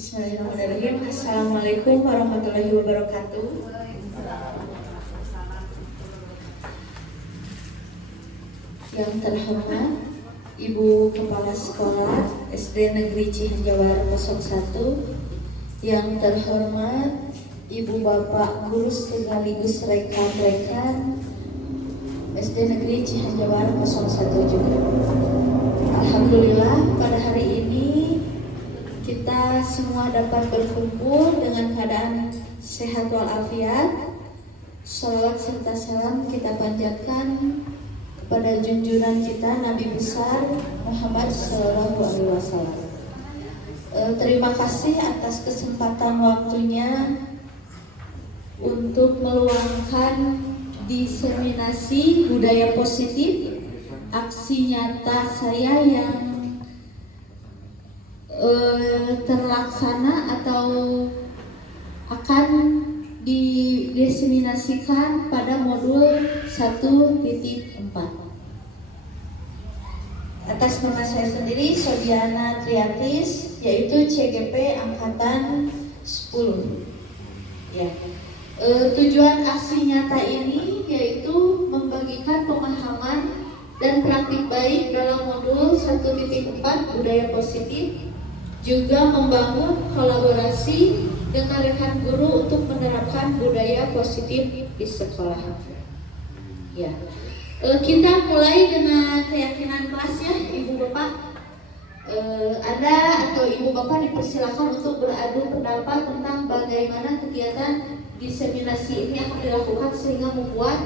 Bismillahirrahmanirrahim. Assalamualaikum warahmatullahi wabarakatuh. Yang terhormat Ibu Kepala Sekolah SD Negeri Cihanjawar 01, yang terhormat Ibu Bapak Guru sekaligus rekan-rekan SD Negeri Cihanjawar 01 juga. Alhamdulillah pada hari ini kita semua dapat berkumpul dengan keadaan sehat walafiat. Shalawat serta salam kita panjatkan kepada junjungan kita Nabi besar Muhammad SAW. Terima kasih atas kesempatan waktunya untuk meluangkan diseminasi budaya positif, aksi nyata saya yang terlaksana atau akan didiseminasikan pada modul 1.4. Atas nama saya sendiri, Sodiana Triatis, yaitu CGP Angkatan 10. Ya. Tujuan aksi nyata ini yaitu membagikan pemahaman dan praktik baik dalam modul 1.4 budaya positif, juga membangun kolaborasi dengan rekan guru untuk menerapkan budaya positif di sekolah. Ya, kita mulai dengan keyakinan kelas ya, Ibu Bapak. Anda atau Ibu Bapak dipersilakan untuk beradu pendapat tentang bagaimana kegiatan diseminasi ini akan dilakukan sehingga membuat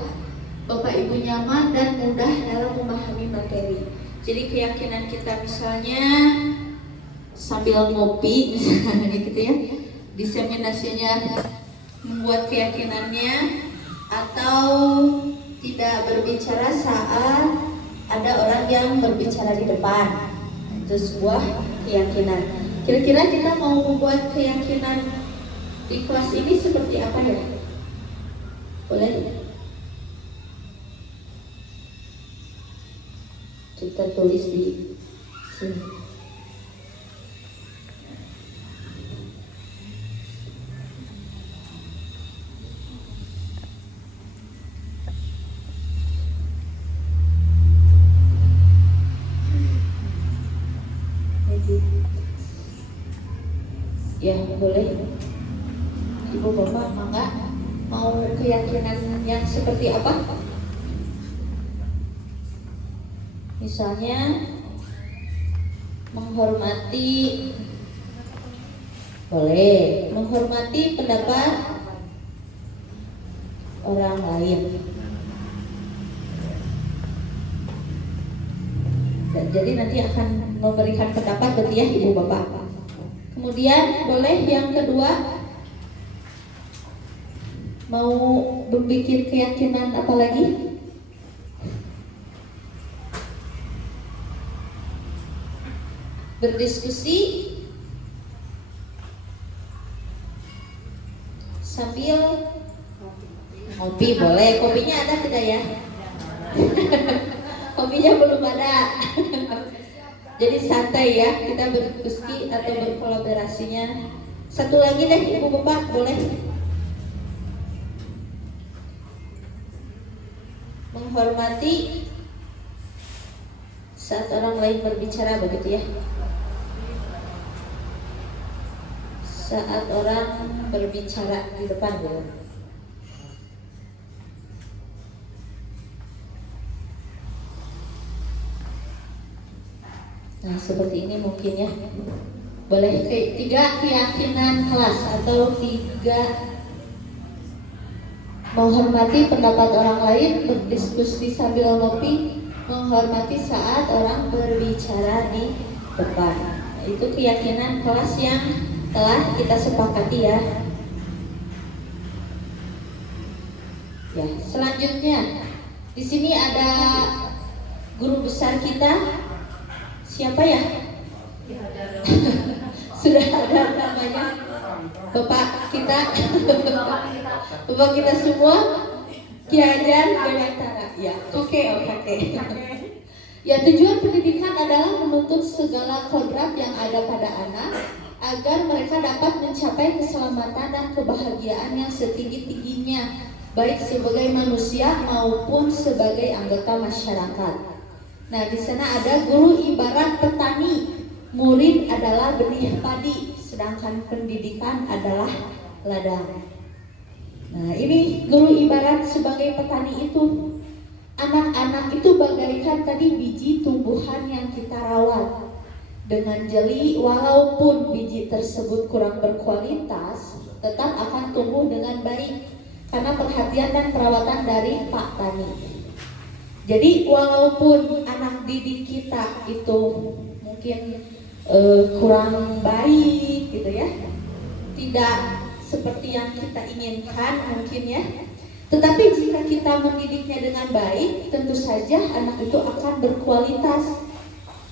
Bapak Ibu nyaman dan mudah dalam memahami materi. Jadi keyakinan kita misalnya sambil ngopi misalnya gitu ya, diseminasinya membuat keyakinannya, atau tidak berbicara saat ada orang yang berbicara di depan. Itu sebuah keyakinan. Kira-kira kita mau membuat keyakinan di kelas ini seperti apa ya? Boleh? Kita tulis di sini. Ya, boleh. Ibu Bapak mangga, mau keyakinan yang seperti apa? Misalnya menghormati, boleh, menghormati pendapat orang lain. Dan jadi nanti akan memberikan pendapat berarti ya Ibu Bapak. Kemudian boleh yang kedua, mau berpikir keyakinan apa lagi? Berdiskusi sambil ngopi, boleh. Kopinya ada tidak ya? Kopinya belum ada. Jadi santai ya, kita berdiskusi atau berkolaborasinya. Satu lagi deh Ibu Bapak, boleh. Menghormati saat orang lain berbicara, begitu ya. Saat orang berbicara di depan dulu. Nah, seperti ini mungkin ya. Boleh tiga keyakinan kelas atau tiga: menghormati pendapat orang lain, berdiskusi sambil ngopi, menghormati saat orang berbicara di depan. Itu keyakinan kelas yang telah kita sepakati ya. Ya, selanjutnya di sini ada guru besar kita. Siapa ya? Sudah ada namanya. Bapak kita, Bapak kita semua, Ki Hajar Dewantara. Ya, oke. Ya, tujuan pendidikan adalah menuntut segala kodrat yang ada pada anak agar mereka dapat mencapai keselamatan dan kebahagiaan yang setinggi-tingginya, baik sebagai manusia maupun sebagai anggota masyarakat. Nah, di sana ada guru ibarat petani, murid adalah benih padi, sedangkan pendidikan adalah ladang. Nah, ini guru ibarat sebagai petani itu. Anak-anak itu bagaikan tadi biji tumbuhan yang kita rawat dengan jeli, walaupun biji tersebut kurang berkualitas, tetap akan tumbuh dengan baik karena perhatian dan perawatan dari Pak Tani. Jadi walaupun anak didik kita itu mungkin kurang baik gitu ya, tidak seperti yang kita inginkan mungkin ya, tetapi jika kita mendidiknya dengan baik, tentu saja anak itu akan berkualitas.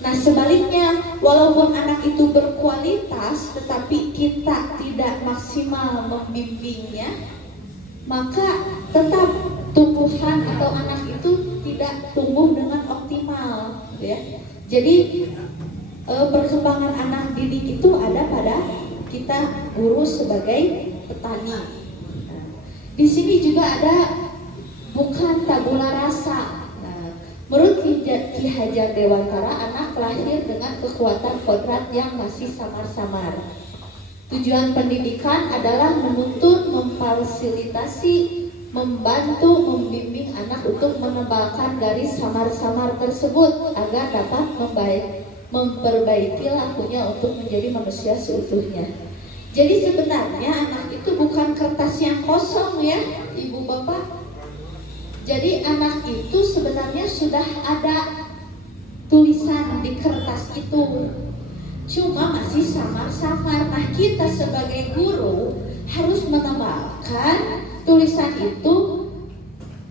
Nah, sebaliknya, walaupun anak itu berkualitas tetapi kita tidak maksimal membimbingnya, maka tetap tumbuhan atau anak itu tidak tumbuh dengan optimal ya. Jadi perkembangan anak didik itu ada pada kita guru sebagai petani. Nah, di sini juga ada bukan tabula rasa. Nah, menurut Ki Hajar Dewantara, anak lahir dengan kekuatan kodrat yang masih samar-samar. Tujuan pendidikan adalah menuntun, memfasilitasi, membantu, membimbing anak untuk menebalkan garis samar-samar tersebut agar dapat memperbaiki lakunya untuk menjadi manusia seutuhnya. Jadi sebenarnya anak itu bukan kertas yang kosong ya, Ibu Bapak. Jadi anak itu sebenarnya sudah ada tulisan di kertas itu, cuma masih samar-samar. Nah, kita sebagai guru harus menebalkan tulisan itu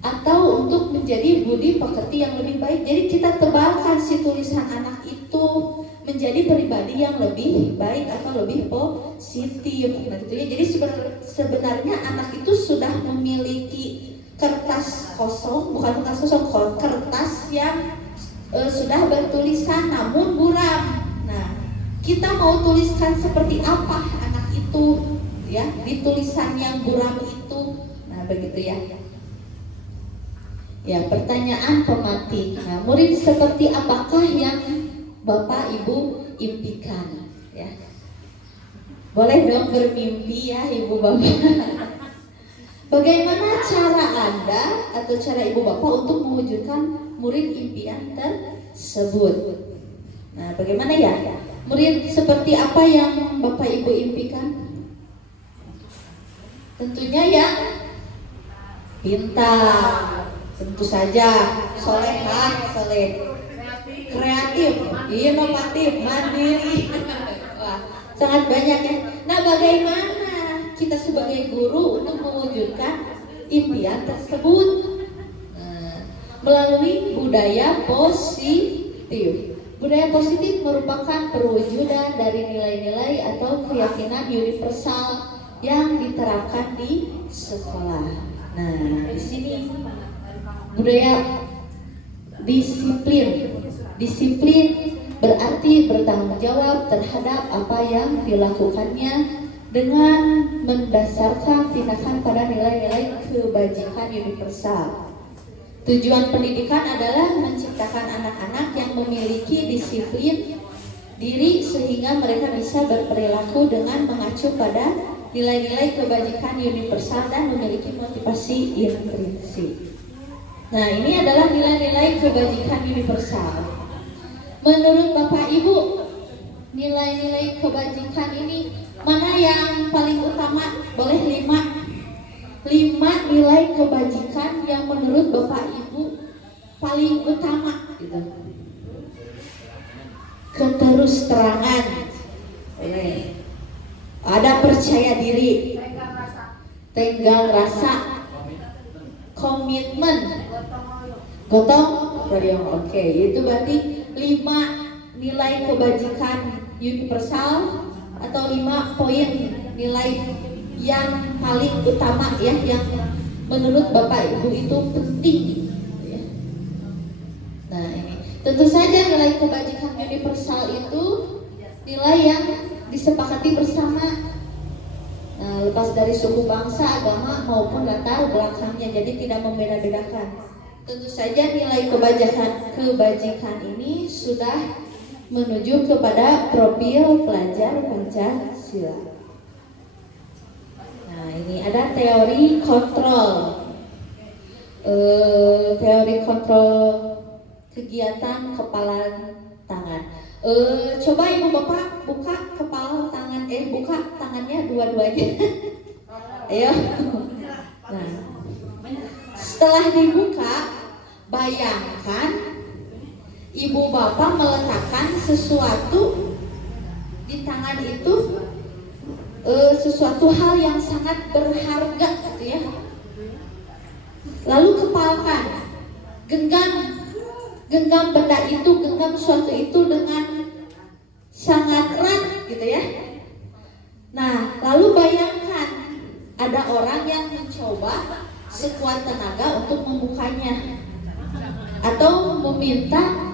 atau untuk menjadi budi pekerti yang lebih baik. Jadi kita tebalkan si tulisan anak itu menjadi pribadi yang lebih baik atau lebih positif. Nah, gitu ya. Jadi sebenarnya anak itu sudah memiliki kertas kosong, bukan kertas kosong, kertas yang sudah bertulisan namun buram. Nah, kita mau tuliskan seperti apa anak itu ya di tulisan yang buram itu. Nah, begitu ya. Ya, pertanyaan pemantik. Nah, murid seperti apakah yang Bapak Ibu impikan? Ya, boleh dong bermimpi ya Ibu Bapak. Bagaimana cara Anda atau cara Ibu Bapak untuk mewujudkan murid impian tersebut? Nah, bagaimana ya? Murid seperti apa yang Bapak Ibu impikan? Tentunya ya pintar, tentu saja solehah, kreatif, inovatif, mandiri. Wah, sangat banyak ya. Nah, bagaimana kita sebagai guru untuk mewujudkan impian tersebut? Nah, melalui budaya positif. Budaya positif merupakan perwujudan dari nilai-nilai atau keyakinan universal yang diterapkan di sekolah. Nah, di sini budaya disiplin. Disiplin berarti bertanggung jawab terhadap apa yang dilakukannya dengan mendasarkan tindakan pada nilai-nilai kebajikan universal. Tujuan pendidikan adalah menciptakan anak-anak yang memiliki disiplin diri sehingga mereka bisa berperilaku dengan mengacu pada nilai-nilai kebajikan universal dan memiliki motivasi intrinsik. Nah, ini adalah nilai-nilai kebajikan universal. Menurut Bapak Ibu, nilai-nilai kebajikan ini mana yang paling utama? Boleh 5 nilai kebajikan yang menurut Bapak Ibu paling utama gitu. Keterus-terangan, boleh. Ada percaya diri, tenggang rasa, komitmen, gotong royong. Oke, itu berarti 5 nilai kebajikan universal atau 5 poin nilai yang paling utama ya, yang menurut Bapak Ibu itu penting ya. Nah, ini tentu saja nilai kebajikan universal itu nilai yang disepakati bersama. Nah, lepas dari suku, bangsa, agama maupun latar belakangnya, jadi tidak membeda-bedakan. Tentu saja nilai kebajikan ini sudah menuju kepada profil pelajar Pancasila. Nah, ini ada teori kontrol. Teori kontrol kegiatan kepalan tangan. Coba ibu bapak buka kepala tangan, buka tangannya dua-duanya. Ayo. Nah, setelah dibuka, bayangkan ibu bapak meletakkan sesuatu di tangan itu, sesuatu hal yang sangat berharga, gitu ya. Lalu kepalkan, genggam benda itu, genggam sesuatu itu dengan sangat erat, gitu ya. Nah, lalu bayangkan ada orang yang mencoba sekuat tenaga untuk membukanya, atau meminta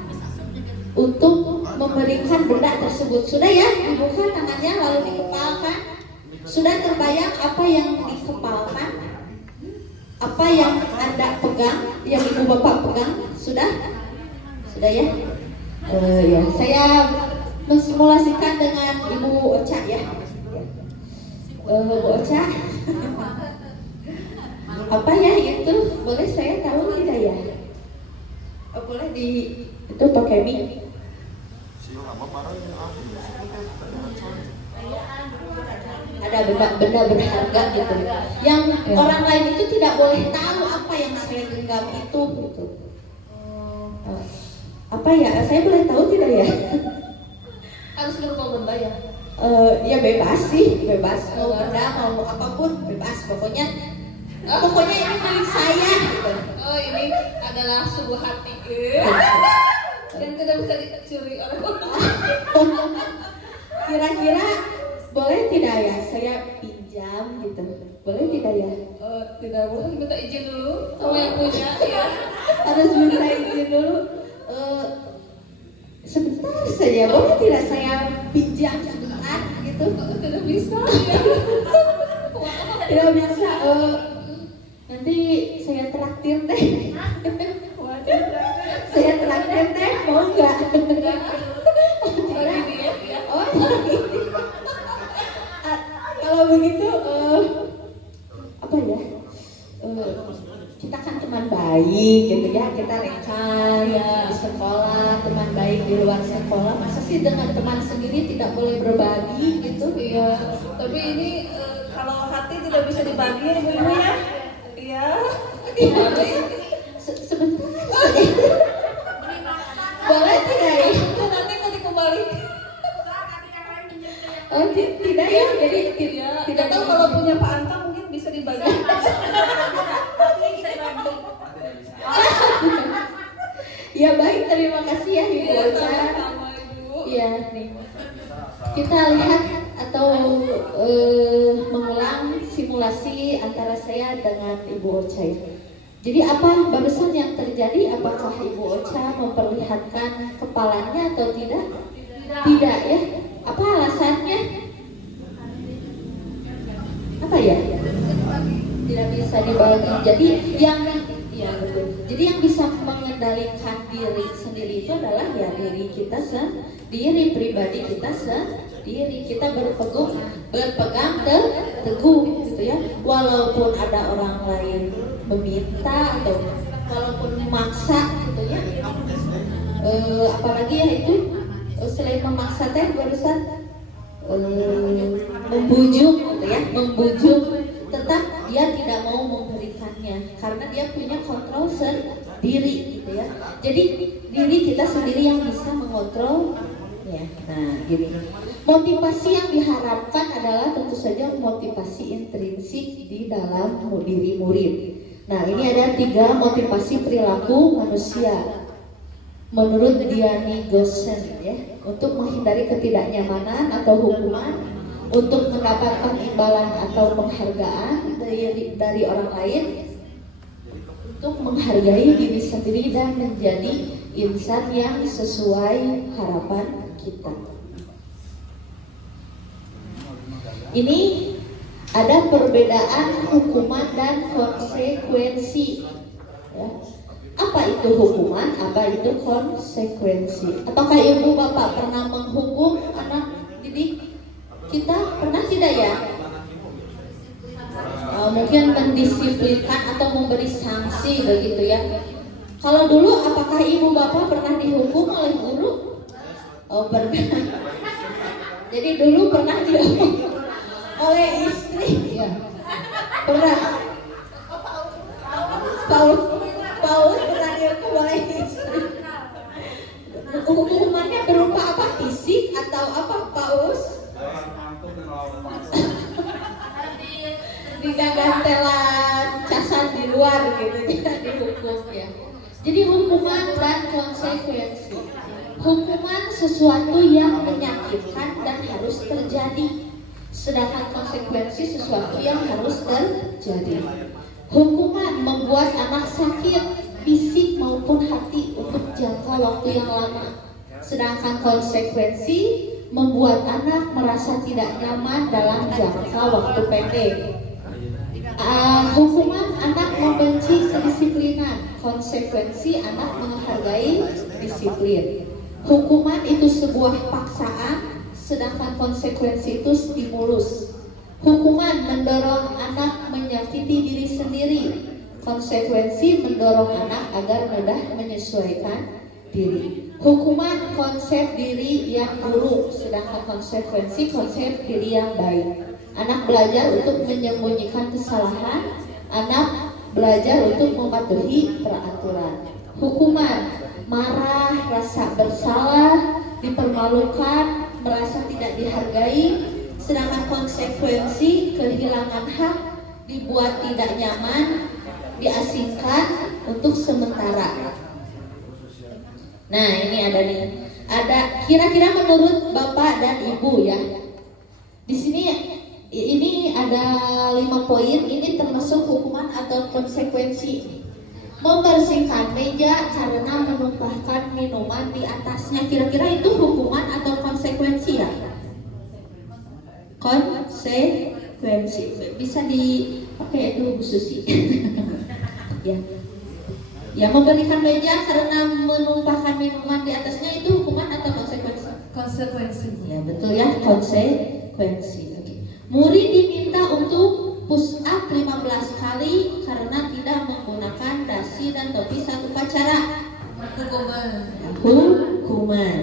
untuk memberikan benda tersebut. Sudah ya, dibuka tangannya lalu dikepalkan. Sudah terbayang apa yang dikepalkan? Apa yang Anda pegang, yang ibu bapak pegang? Sudah? Sudah ya? Ya, saya mensimulasikan dengan Ibu Ocha ya. Bu Ocha, apa ya itu? Boleh saya tahu tidak ya? Boleh di itu pakai mic. Ada benda berharga gitu, yang orang lain itu tidak boleh tahu apa yang saya genggam itu gitu. Apa ya? Saya boleh tahu tidak ya? Harus berupa benda ya? Ya bebas sih, bebas, mau benda mau apapun bebas, pokoknya ini milik saya gitu. Oh, ini adalah sebuah hati yang tidak bisa dicuri oleh orang. Kira-kira boleh tidak ya saya pinjam gitu? Boleh tidak ya? Tidak boleh, minta izin dulu sama yang punya ya. Harus minta izin dulu. Sebentar saja, boleh tidak saya pinjam sebentar gitu? Tidak bisa ya. Tidak bisa. Nanti saya traktir deh. Saya traktir deh, mau nggak? Lagi diet ya. Oh, kalau begitu apa ya? Kita kan teman baik gitu ya, kita rekan di sekolah, teman baik di luar sekolah. Masa sih dengan teman sendiri tidak boleh berbagi gitu? Iya, tapi ini kalau hati tidak bisa dibagi ya ibu-ibu ya. Iya. Sebentar saja. Boleh tidak ya? Nanti mau dikembalikan. Oh tidak ya, jadi Tidak tahu kalau punya Pak Anta mungkin bisa dibagi. Ya baik, terima kasih ya Ibu Ocha. Iya nih. Kita lihat atau mengulang simulasi antara saya dengan Ibu Ocha. Jadi apa barusan yang terjadi? Apakah Ibu Ocha memperlihatkan kepalanya atau tidak? Tidak ya. Apa alasannya? Apa ya? Tidak bisa dibagi. Jadi yang Jadi yang bisa mengendalikan diri sendiri itu adalah ya diri kita sendiri, pribadi kita sendiri. Kita berpegang teguh gitu ya. Walaupun ada orang lain meminta atau walaupun memaksa gitu ya. Apalagi ya itu selain memaksa teh barusan membujuk gitu ya, membujuk, tetap dia tidak mau memberikannya karena dia punya kontrol sendiri gitu ya. Jadi diri kita sendiri yang bisa mengontrol ya. Nah, gini. Motivasi yang diharapkan adalah tentu saja motivasi intrinsik di dalam diri murid. Nah, ini ada 3 motivasi perilaku manusia. Menurut Diani Gosen ya, untuk menghindari ketidaknyamanan atau hukuman, untuk mendapatkan imbalan atau penghargaan dari orang lain, untuk menghargai diri sendiri dan menjadi insan yang sesuai harapan kita. Ini ada perbedaan hukuman dan konsekuensi. Ya. Apa itu hukuman? Apa itu konsekuensi? Apakah ibu bapak pernah menghukum anak didik kita? Pernah tidak ya? Mungkin mendisiplinkan atau memberi sanksi begitu ya. Kalau dulu apakah ibu bapak pernah dihukum oleh guru? Oh pernah. Jadi dulu pernah dihukum oleh istri ya. Pernah. Paus pernah dihukum oleh istri. Hukumannya berupa apa? Fisik atau apa Paus? Digantelan casan di luar gitu ya, dihukum ya. Jadi hukuman dan konsekuensi. Hukuman sesuatu yang menyakitkan dan harus terjadi, sedangkan konsekuensi sesuatu yang harus terjadi. Hukuman membuat anak sakit fisik maupun hati untuk jangka waktu yang lama, sedangkan konsekuensi membuat anak merasa tidak nyaman dalam jangka waktu pendek. Hukuman anak membenci kedisiplinan, konsekuensi anak menghargai disiplin. Hukuman itu sebuah paksaan, sedangkan konsekuensi itu stimulus. Hukuman mendorong anak menyakiti diri sendiri, konsekuensi mendorong anak agar mudah menyesuaikan diri. Hukuman konsep diri yang buruk, sedangkan konsekuensi konsep diri yang baik. Anak belajar untuk menyembunyikan kesalahan, anak belajar untuk mematuhi peraturan. Hukuman marah, rasa bersalah, dipermalukan, merasa tidak dihargai, sedangkan konsekuensi kehilangan hak, dibuat tidak nyaman, diasingkan untuk sementara. Nah ini ada nih, ada kira-kira menurut bapak dan ibu ya. Di sini ini ada 5 poin, ini termasuk hukuman atau konsekuensi. Membersihkan meja karena menumpahkan minuman di atasnya, kira-kira itu hukuman atau konsekuensi ya? Konsekuensi. Bisa dipakai itu Bu Susi. Ya. Ya, memberikan meja karena menumpahkan minuman di atasnya itu hukuman atau konsekuensi? Konsekuensi. Ya, betul ya, konsekuensi. Oke. Murid diminta untuk push up 15 kali karena tidak menggunakan dasi dan topi saat upacara. Hukuman.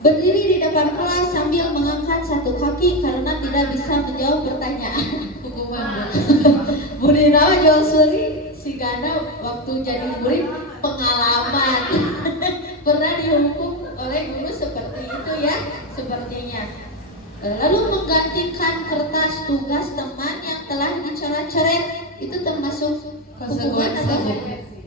Berdiri di depan kelas sambil mengangkat satu kaki karena tidak bisa menjawab pertanyaan. Hukuman. Budina jual suri si Gana waktu jadi murid pengalaman. Pernah dihukum oleh guru seperti itu ya, sepertinya. Lalu menggantikan kertas tugas teman yang telah dicoret-coret, itu termasuk hukuman atau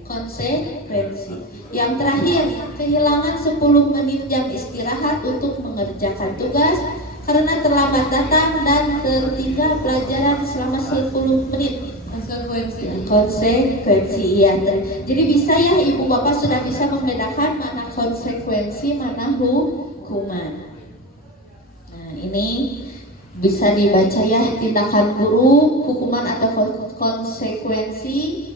konsekuensi. Yang terakhir, kehilangan 10 menit jam istirahat untuk mengerjakan tugas karena terlambat datang dan tertinggal pelajaran selama 10 menit. Konsekuensi ya. Jadi bisa ya ibu bapak sudah bisa membedakan mana konsekuensi, mana hukuman. Nah ini bisa dibaca ya, tindakan guru, hukuman atau konsekuensi.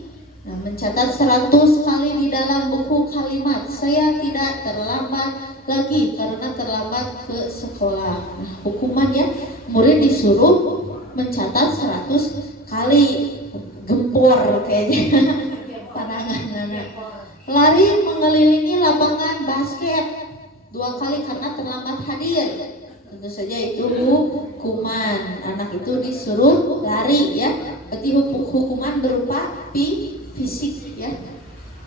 Nah, mencatat 100 kali di dalam buku kalimat, saya tidak terlambat lagi karena terlambat ke sekolah. Nah, hukuman ya, murid disuruh mencatat 100 kali, gempor kayaknya. Pandangan anak. Lari mengelilingi lapangan basket 2 kali karena terlambat hadir. Tentu saja itu hukuman. Anak itu disuruh lari ya. Berarti hukuman berupa fisik ya.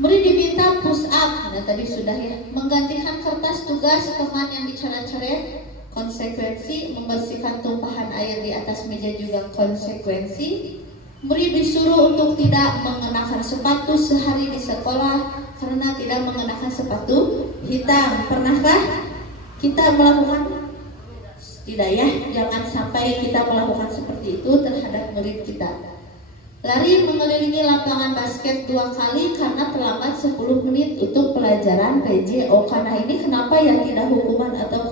Murid diminta push up. Nah tadi sudah ya. Menggantikan kertas tugas teman yang dicoret-coret, konsekuensi. Membersihkan tumpahan air di atas meja juga konsekuensi. Murid disuruh untuk tidak mengenakan sepatu sehari di sekolah karena tidak mengenakan sepatu hitam. Pernahkah kita melakukan? Tidak ya, jangan sampai kita melakukan seperti itu terhadap murid kita. Lari mengelilingi lapangan basket 2 kali karena terlambat 10 menit untuk pelajaran PJOK. Nah ini kenapa ya tidak hukuman atau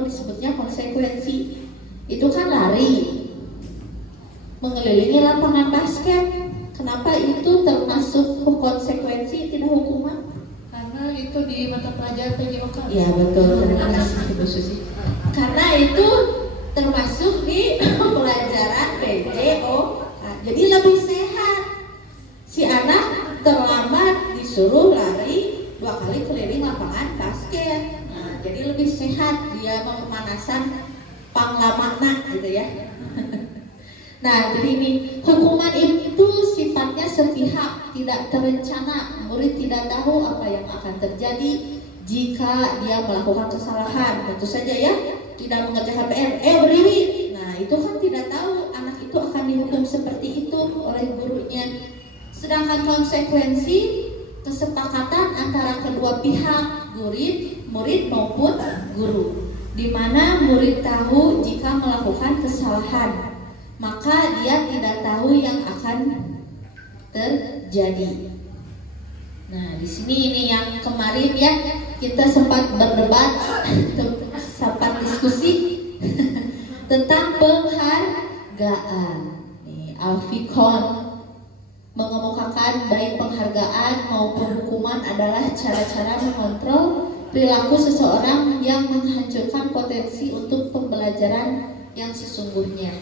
disebutnya konsekuensi? itu kan lari mengelilingi lapangan basket. Kenapa itu termasuk konsekuensi tidak hukuman? Karena itu di mata pelajaran PJOK. Ya betul, terima kasih Ibu Susi. Karena itu termasuk di pelajaran PJOK. Jadi lebih sehat. Si anak terlambat disuruh lari 2 kali keliling lapangan basket. Nah, jadi lebih sehat dia pemanasan panglamana gitu ya. Nah, jadi ini hukuman itu sifatnya sepihak, tidak terencana. Murid tidak tahu apa yang akan terjadi jika dia melakukan kesalahan. Tentu saja ya, tidak mengerjakan PR, berdiri. Nah, itu kan tidak tahu anak itu akan dihukum seperti itu oleh gurunya. Sedangkan konsekuensi kesepakatan antara kedua pihak, murid maupun guru, di mana murid tahu jika melakukan kesalahan, maka dia tidak tahu yang akan terjadi. Nah, di sini ini yang kemarin ya kita sempat berdebat, sempat diskusi tentang penghargaan. Nih, Alfikon mengemukakan baik penghargaan maupun hukuman adalah cara-cara mengontrol perilaku seseorang yang menghancurkan potensi untuk pembelajaran yang sesungguhnya.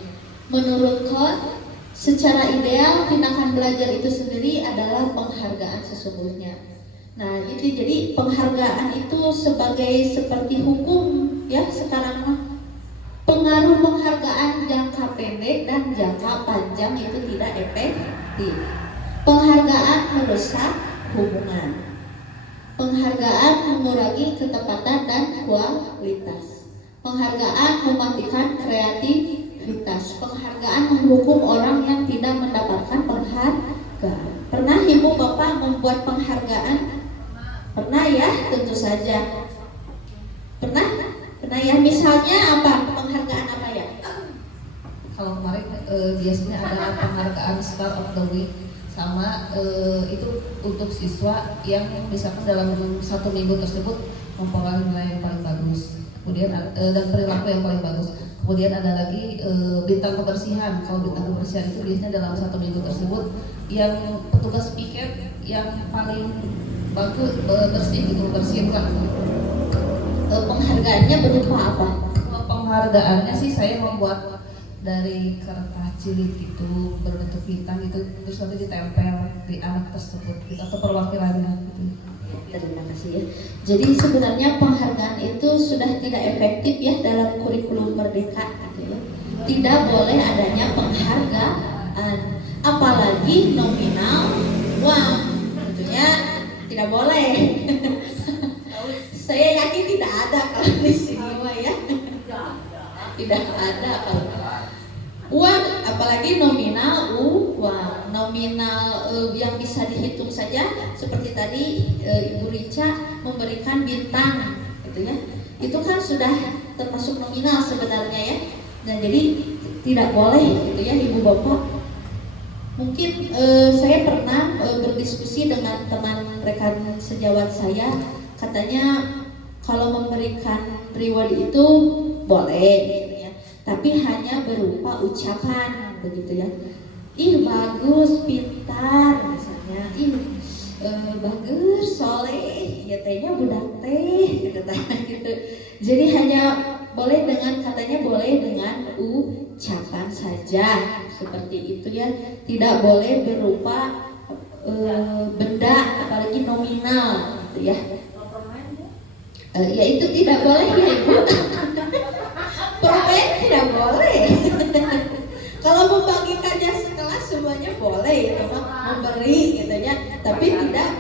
Menurut Kohn, secara ideal tindakan belajar itu sendiri adalah penghargaan sesungguhnya. Nah, itu jadi penghargaan itu seperti hukum ya sekarang mah. Pengaruh penghargaan jangka pendek dan jangka panjang itu tidak efektif. Penghargaan merusak hubungan. Penghargaan mengurangi ketepatan dan kualitas. Penghargaan mematikan kreativitas. Penghargaan menghukum orang yang tidak mendapatkan penghargaan. Pernah ibu bapak membuat penghargaan? Pernah ya, tentu saja. Pernah ya. Misalnya apa? Penghargaan apa ya? Kalau kemarin biasanya ada penghargaan Star of the Week, sama itu untuk siswa yang misalkan dalam 1 minggu tersebut memperoleh nilai yang paling bagus, kemudian dan perilaku yang paling bagus. Kemudian ada lagi bintang kebersihan. Kalau bintang kebersihan itu biasanya dalam 1 minggu tersebut yang petugas piket yang paling bagus bersih gitu, bersihkan. Penghargaannya berupa apa? Penghargaannya sih saya membuat dari kertas cilik itu berbentuk bintang gitu, terus nanti ditempel di anak tersebut gitu, atau perwakilannya gitu. Terima kasih ya. Jadi sebenarnya penghargaan itu sudah tidak efektif ya dalam kurikulum merdeka gitu ya. Tidak boleh adanya penghargaan, apalagi nominal uang. Tentunya tidak boleh. Saya yakin tidak ada kalau di sini mah ya. Tidak ada kalau uang, apalagi nominal uang, nominal yang bisa dihitung saja seperti tadi Ibu Rica memberikan bintang gitu ya. Itu kan sudah termasuk nominal sebenarnya ya. Nah, jadi tidak boleh gitu ya Ibu Bapak. Mungkin saya pernah berdiskusi dengan teman rekan sejawat saya, katanya kalau memberikan reward itu boleh gitu ya, tapi hanya berupa ucapan begitu ya. Ih bagus, pintar misalnya. Ih bagus, soleh, ya tehnya budak teh gitu. Jadi hanya boleh dengan, katanya boleh dengan ucapan saja seperti itu ya. Tidak boleh berupa benda, apalagi nominal gitu ya. Ya itu tidak boleh ya Ibu. Permen tidak boleh. Kalau membagikannya sekelas semuanya boleh, memberi gitu ya. Tapi tidak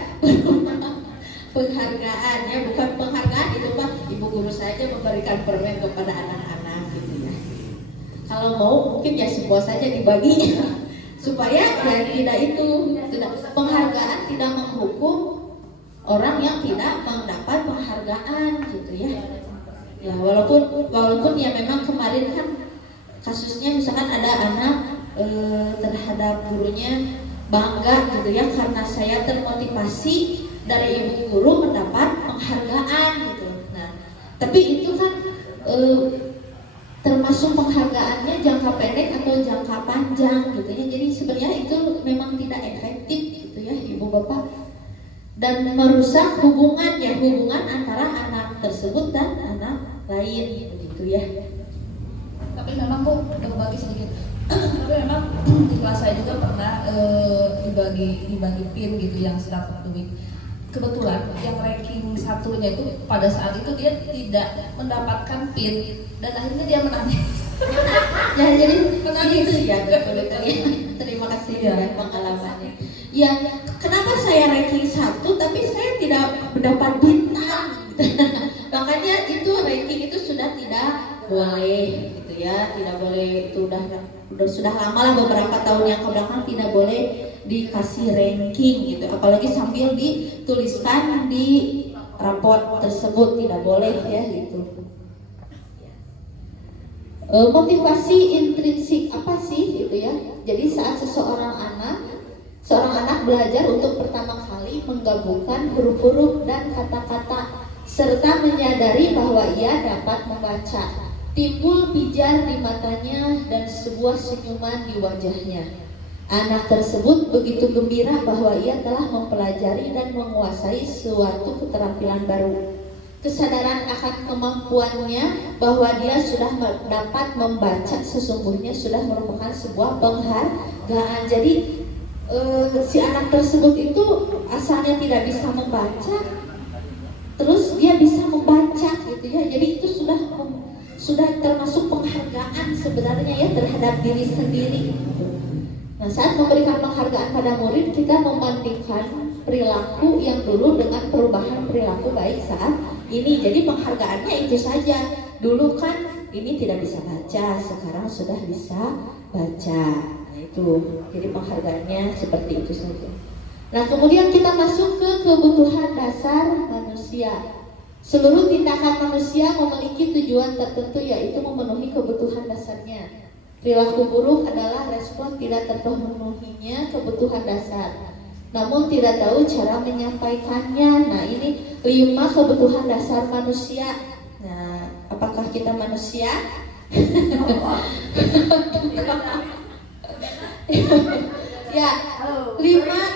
penghargaan ya, bukan penghargaan itu Pak. Ibu guru saja memberikan permen kepada anak-anak gitu ya. Kalau mau mungkin ya sebuah saja dibagi supaya ya tidak itu, tidak penghargaan tidak menghukum orang yang tidak mendapat penghargaan gitu ya. Ya walaupun ya memang kemarin kan kasusnya misalkan ada anak terhadap gurunya bangga gitu ya karena saya termotivasi dari ibu guru mendapat penghargaan gitu. Nah, tapi itu kan termasuk penghargaannya jangka pendek atau jangka panjang gitu ya. Jadi sebenarnya itu memang tidak efektif gitu ya Ibu Bapak, dan merusak hubungan antara anak tersebut dan anak lain begitu ya. Tapi memang Bu, berbagi sedikit. Tapi memang di kelas saya juga pernah dibagi pin gitu yang start of the week. Kebetulan yang ranking satunya itu pada saat itu dia tidak mendapatkan pin dan akhirnya dia menangis. Ya jadi Menangis. itu ya betul ya. Terima kasih Ya. ya pengalamannya. Ya, kenapa saya ranking 1 tapi saya tidak mendapat bintang? Makanya itu ranking itu sudah tidak boleh gitu ya, tidak boleh, itu sudah lama lah, beberapa tahun yang kebelakang tidak boleh dikasih ranking gitu, apalagi sambil dituliskan di raport tersebut, tidak boleh ya gitu. Motivasi intrinsik apa sih gitu ya? Jadi saat seorang anak belajar untuk pertama kali menggabungkan huruf-huruf dan kata-kata serta menyadari bahwa ia dapat membaca, timbul pijar di matanya dan sebuah senyuman di wajahnya. Anak tersebut begitu gembira bahwa ia telah mempelajari dan menguasai suatu keterampilan baru. Kesadaran akan kemampuannya bahwa dia sudah dapat membaca sesungguhnya sudah merupakan sebuah penghargaan. Jadi si anak tersebut itu asalnya tidak bisa membaca, terus dia bisa membaca gitu ya. Jadi itu sudah termasuk penghargaan sebenarnya ya terhadap diri sendiri. Nah, saat memberikan penghargaan pada murid, kita membandingkan perilaku yang dulu dengan perubahan perilaku baik saat ini. Jadi penghargaannya itu saja. Dulu kan ini tidak bisa baca, sekarang sudah bisa baca. Nah itu, jadi penghargaannya seperti itu saja. Nah kemudian kita masuk ke kebutuhan dasar manusia. Seluruh tindakan manusia memiliki tujuan tertentu, yaitu memenuhi kebutuhan dasarnya. Perilaku buruk adalah respon tidak terpenuhinya kebutuhan dasar, namun tidak tahu cara menyampaikannya. Nah ini 5 kebutuhan dasar manusia. Nah apakah kita manusia? Ya, 5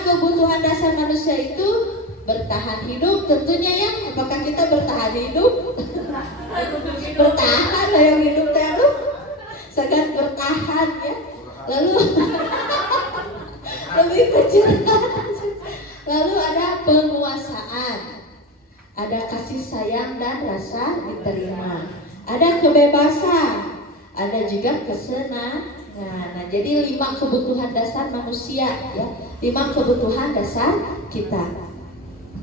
kebutuhan dasar manusia itu bertahan hidup tentunya ya. Apakah kita bertahan hidup? Bertahan lah yang hidup terus. Sangat bertahan ya. Lalu lebih kecil. Lalu ada penguasaan, ada kasih sayang dan rasa diterima, ada kebebasan, ada juga kesenangan. Nah, jadi 5 kebutuhan dasar manusia ya, 5 kebutuhan dasar kita: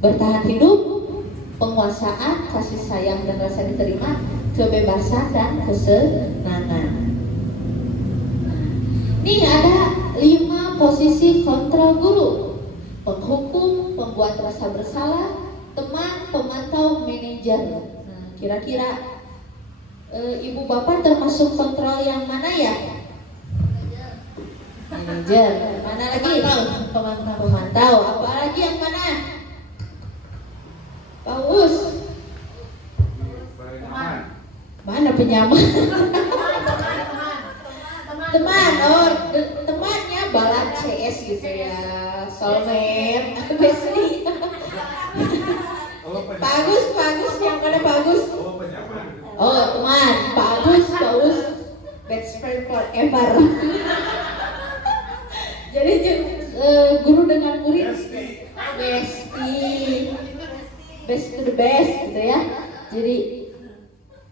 bertahan hidup, penguasaan, kasih sayang dan rasa diterima, kebebasan dan kesenangan. Ini ada 5 posisi kontrol guru: penghukum, pembuat rasa bersalah, teman, pemantau, manajer. Nah, kira-kira ibu bapak termasuk kontrol yang mana ya? Manajer. Mana lagi? Pemantau. Apalagi yang mana? Paus. Mana penyaman? Teman, temannya balap CS gitu ya, soulmate, bestie. Bagus yang mana bagus? Oh teman, bagus, best friend forever. Jadi guru dengan murid bestie, best to the best gitu ya. Jadi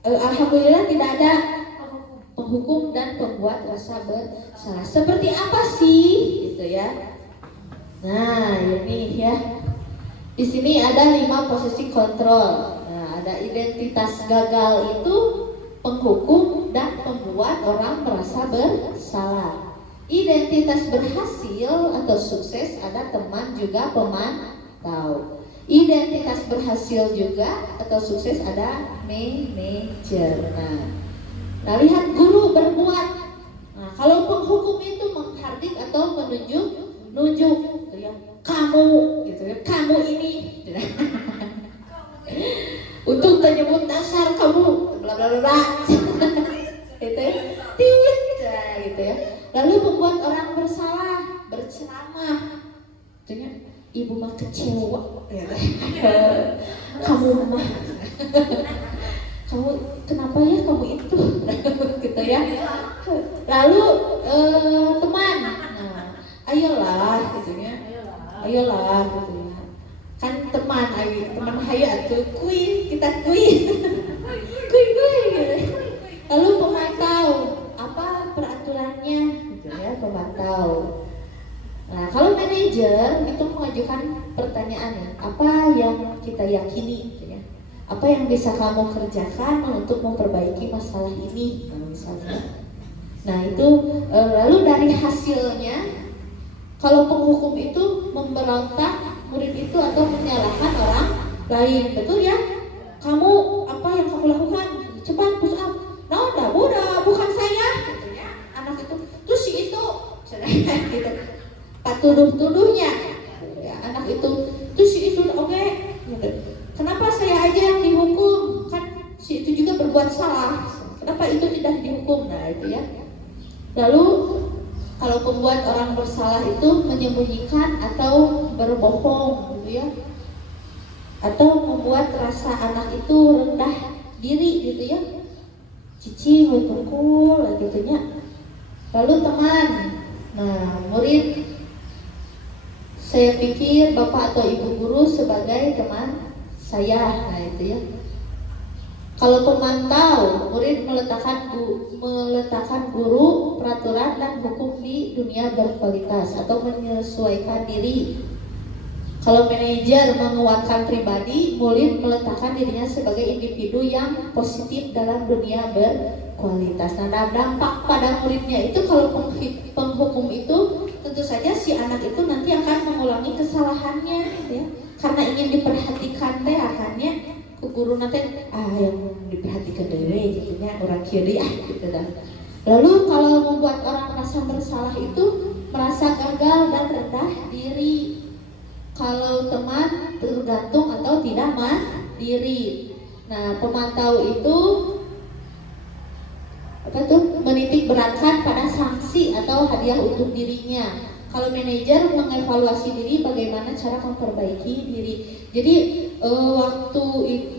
alhamdulillah tidak ada penghukum dan pembuat rasa bersalah. Seperti apa sih gitu ya? Nah ini ya, di sini ada 5 posisi kontrol. Nah ada identitas gagal itu penghukum dan pembuat orang merasa bersalah. Identitas berhasil atau sukses ada teman juga pemantau. Identitas berhasil juga atau sukses ada manajer. Nah, lihat guru berbuat. Nah, kalau penghukum itu menghardik atau menunjuk, gitu ya, kamu, gitu ya, kamu ini, gitu ya. Untuk menyebut dasar kamu, bla bla bla, mah, katanya ibu mah kecewa, ya. Kamu mah, kamu kenapa ya kamu itu, gitu ya. Lalu teman, nah, ayolah, gitunya, ayolah, gitu ya. Kan teman hayu atuh kuy, kita kuy, kuy, gitu. Lalu pemantau, apa peraturannya, gitu ya, pemantau. Nah, kalau manajer itu mengajukan pertanyaan, apa yang kita yakini, gitu ya. Apa yang bisa kamu kerjakan untuk memperbaiki masalah ini, misalnya. Nah, itu lalu dari hasilnya, kalau penghukum itu memberontak murid itu atau menyalahkan orang lain, betul ya? Kamu apa yang kamu lakukan? Cepat push up. Nah, udah, bukan saya, gitu ya. Anak itu, terus si itu, gitu. Tuduh-tuduhnya, ya, anak itu, terus si itu, oke, gitu. Kenapa saya aja yang dihukum? Kan si itu juga berbuat salah. Kenapa itu tidak dihukum? Nah, itu ya. Lalu kalau pembuat orang bersalah itu menyembunyikan atau berbohong, gitu ya, atau membuat rasa anak itu rendah diri, gitu ya, cici, betul, gitunya. Lalu teman, nah murid, saya pikir bapak atau ibu guru sebagai teman saya, nah itu ya. Kalau pemantau, murid meletakkan guru, peraturan dan hukum di dunia berkualitas atau menyesuaikan diri. Kalau manajer menguatkan pribadi, murid meletakkan dirinya sebagai individu yang positif dalam dunia berkualitas. Nah, dampak pada muridnya itu kalau penghukum itu tentu saja si anak itu nanti akan mengulangi kesalahannya, ya. Karena ingin diperhatikan teh akannya ke guru nanti yang diperhatikan dari gitunya orang kiri gitu dah. Lalu kalau membuat orang merasa bersalah itu merasa gagal dan rendah diri. Kalau teman tergantung atau tidak mandiri. Nah, pemantau itu menitik beratkan pada sanksi atau hadiah untuk dirinya. Kalau manajer mengevaluasi diri bagaimana cara memperbaiki diri. Jadi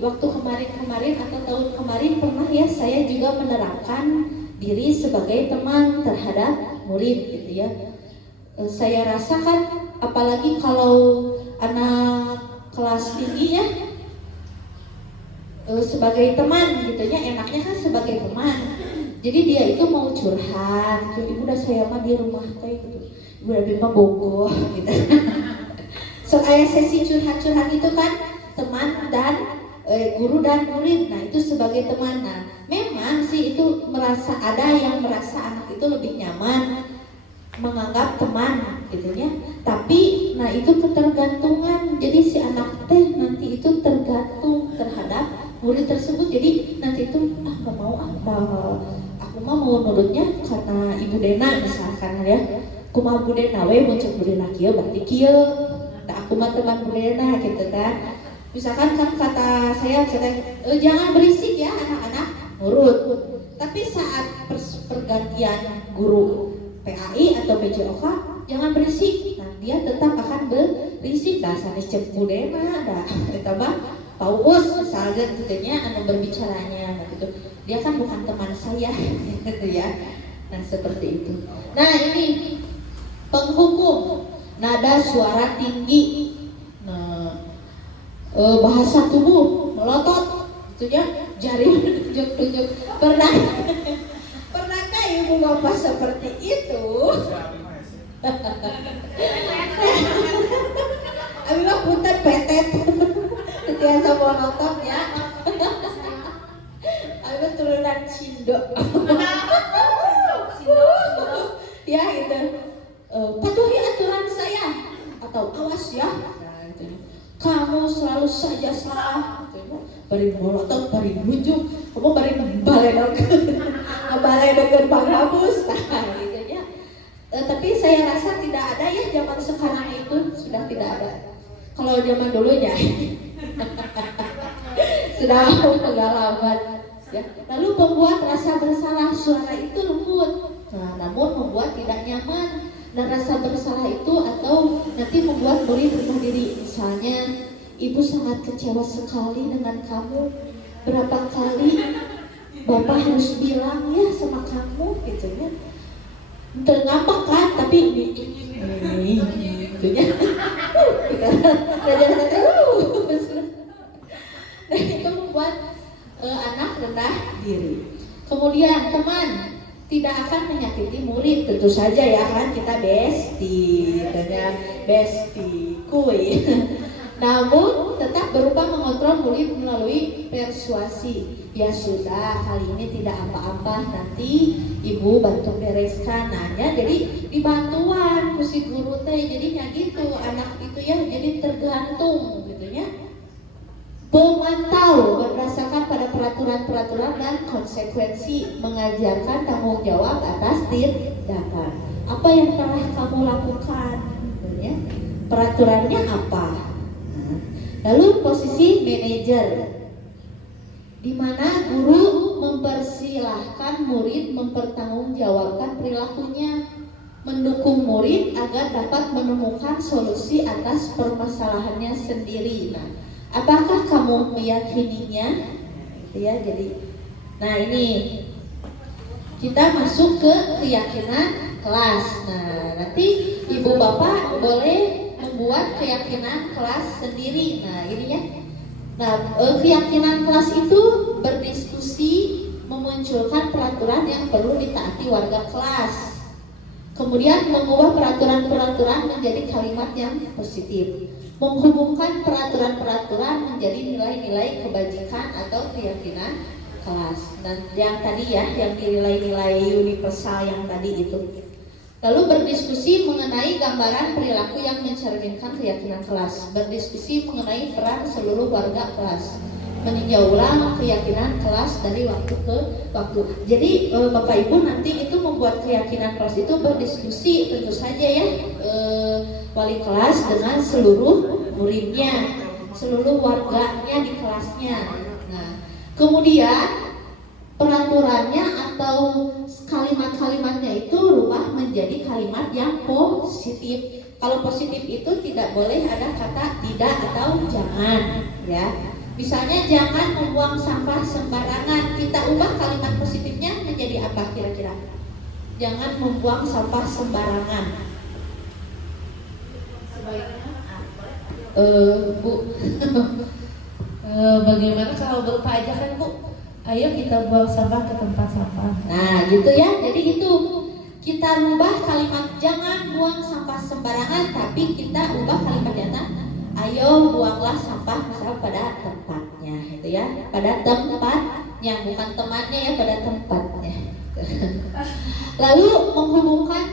waktu kemarin atau tahun kemarin pernah ya saya juga menerapkan diri sebagai teman terhadap murid, gitu ya. Saya rasakan apalagi kalau anak kelas tinggi ya, sebagai teman, gitu ya, enaknya kan sebagai teman. Jadi dia itu mau curhat, gitu. Ibu udah saya mah di rumah kayak gitu. Ibu udah bima bogoh, gitu. So ayah sesi curhat-curhat itu kan teman dan guru dan murid. Nah itu sebagai teman. Nah memang sih itu ada yang merasa anak itu lebih nyaman menganggap teman, gitu ya. Tapi nah itu ketergantungan. Jadi si anak teh nanti itu tergantung terhadap murid tersebut. Jadi nanti itu nggak mau aku mah mau nurutnya karena Ibu Dena misalkan ya. Aku mah Bu Dena we muncul Bu Dena kieu berarti kieu. Nah, aku mah teman Bu Dena gitu kan. Misalkan kan kata saya jangan berisik ya anak-anak, nurut. Tapi saat pergantian guru PAI atau PJOK jangan berisik. Nah, dia tetap akan berisik. Nah, sanes cek Bu Dena dah eta mah Paus misalnya gitunya anu berbicaranya gitu. Dia kan bukan teman saya gitu ya. Nah, seperti itu. Nah, ini penghukum, nada suara tinggi, nah, bahasa tubuh melotot, gitu ya, jari tunjuk-tunjuk. Pernahkah ibu bapak seperti itu? Abi mah punten petet, tiasa melotot ya. Abi mah turunan Cindo. Ya gitu. Patuhi aturan saya atau awas ya. Nah, gitu. Kamu selalu saja salah. Bari molotot, bari bujuk, kamu bari baledokeun pangrabus. Nah, gitu ya. Tapi saya rasa tidak ada ya zaman sekarang itu sudah tidak ada. Kalau zaman dulunya sudah pengalaman. Ya. Lalu membuat rasa bersalah, suara itu lembut. Nah, namun membuat tidak nyaman. Dan rasa bersalah itu atau nanti membuat murid rendah diri. Misalnya, ibu sangat kecewa sekali dengan kamu. Berapa kali bapak harus bilang ya sama kamu gitu ya. Ngambek kan, tapi gitu ya. Nah itu membuat anak rendah diri. Kemudian teman tidak akan menyakiti murid, tentu saja ya kan kita bestie, kuy. Namun tetap berupa mengontrol murid melalui persuasi. Ya sudah, kali ini tidak apa-apa, nanti ibu bantu bereskan. Nanya, jadi dibantuan ku si guru teh, jadinya gitu anak itu ya, jadi tergantung gitu ya. Memantau berdasarkan pada peraturan-peraturan dan konsekuensi, mengajarkan tanggung jawab atas tindakan. Apa yang telah kamu lakukan? Ya. Peraturannya apa? Nah, lalu posisi manajer, di mana guru mempersilahkan murid mempertanggungjawabkan perilakunya, mendukung murid agar dapat menemukan solusi atas permasalahannya sendiri. Nah, apakah kamu meyakininya? Gitu ya, jadi, nah ini kita masuk ke keyakinan kelas. Nah, nanti ibu bapak boleh membuat keyakinan kelas sendiri. Nah, ini ya. Nah, keyakinan kelas itu berdiskusi, memunculkan peraturan yang perlu ditaati warga kelas. Kemudian mengubah peraturan-peraturan menjadi kalimat yang positif. Menghubungkan peraturan-peraturan menjadi nilai-nilai kebajikan atau keyakinan kelas. Dan yang tadi ya, yang nilai-nilai universal yang tadi itu. Lalu berdiskusi mengenai gambaran perilaku yang mencerminkan keyakinan kelas. Berdiskusi mengenai peran seluruh warga kelas. Meninjau ulang keyakinan kelas dari waktu ke waktu. Jadi Bapak Ibu nanti itu membuat keyakinan kelas itu berdiskusi tentu saja ya, wali kelas dengan seluruh muridnya, seluruh warganya di kelasnya. Nah, kemudian peraturannya atau kalimat-kalimatnya itu rubah menjadi kalimat yang positif. Kalau positif itu tidak boleh ada kata tidak atau jangan ya. Misalnya jangan membuang sampah sembarangan. Kita ubah kalimat positifnya menjadi apa kira-kira? Jangan membuang sampah sembarangan. Bu, bagaimana kalau berupa ajakan Bu? Ayo kita buang sampah ke tempat sampah. Nah gitu ya, jadi itu kita ubah kalimat jangan buang sampah sembarangan, tapi kita ubah kalimat nyata, ayo buanglah sampah misal pada tempatnya, itu ya, pada tempatnya, bukan temannya ya, pada tempatnya. Lalu menghubungkan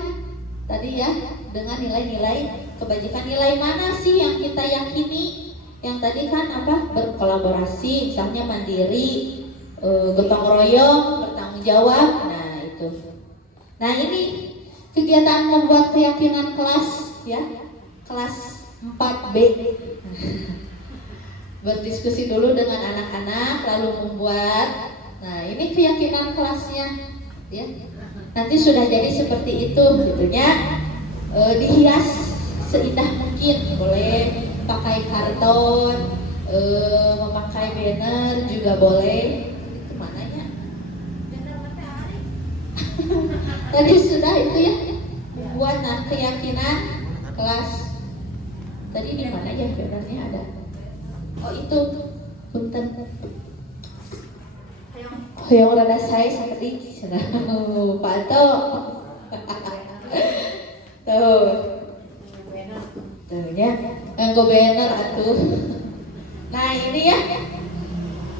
tadi ya dengan nilai-nilai kebajikan. Nilai mana sih yang kita yakini? Yang tadi kan apa? Berkolaborasi, misalnya mandiri, gotong royong, bertanggung jawab. Nah itu. Nah ini kegiatan membuat keyakinan kelas ya, kelas 4B. Berdiskusi dulu dengan anak-anak, lalu membuat. Nah ini keyakinan kelasnya ya. Nanti sudah jadi seperti itu gitunya. Dihias seindah mungkin, boleh pakai karton, memakai banner juga boleh. Tadi sudah itu ya, buat keyakinan kelas. Tadi di mana ya bannernya ada? Oh itu, punten. Yang rada saya seperti sudah Pato. Tuh, tuh ya, nggo banner atuh. Nah ini ya.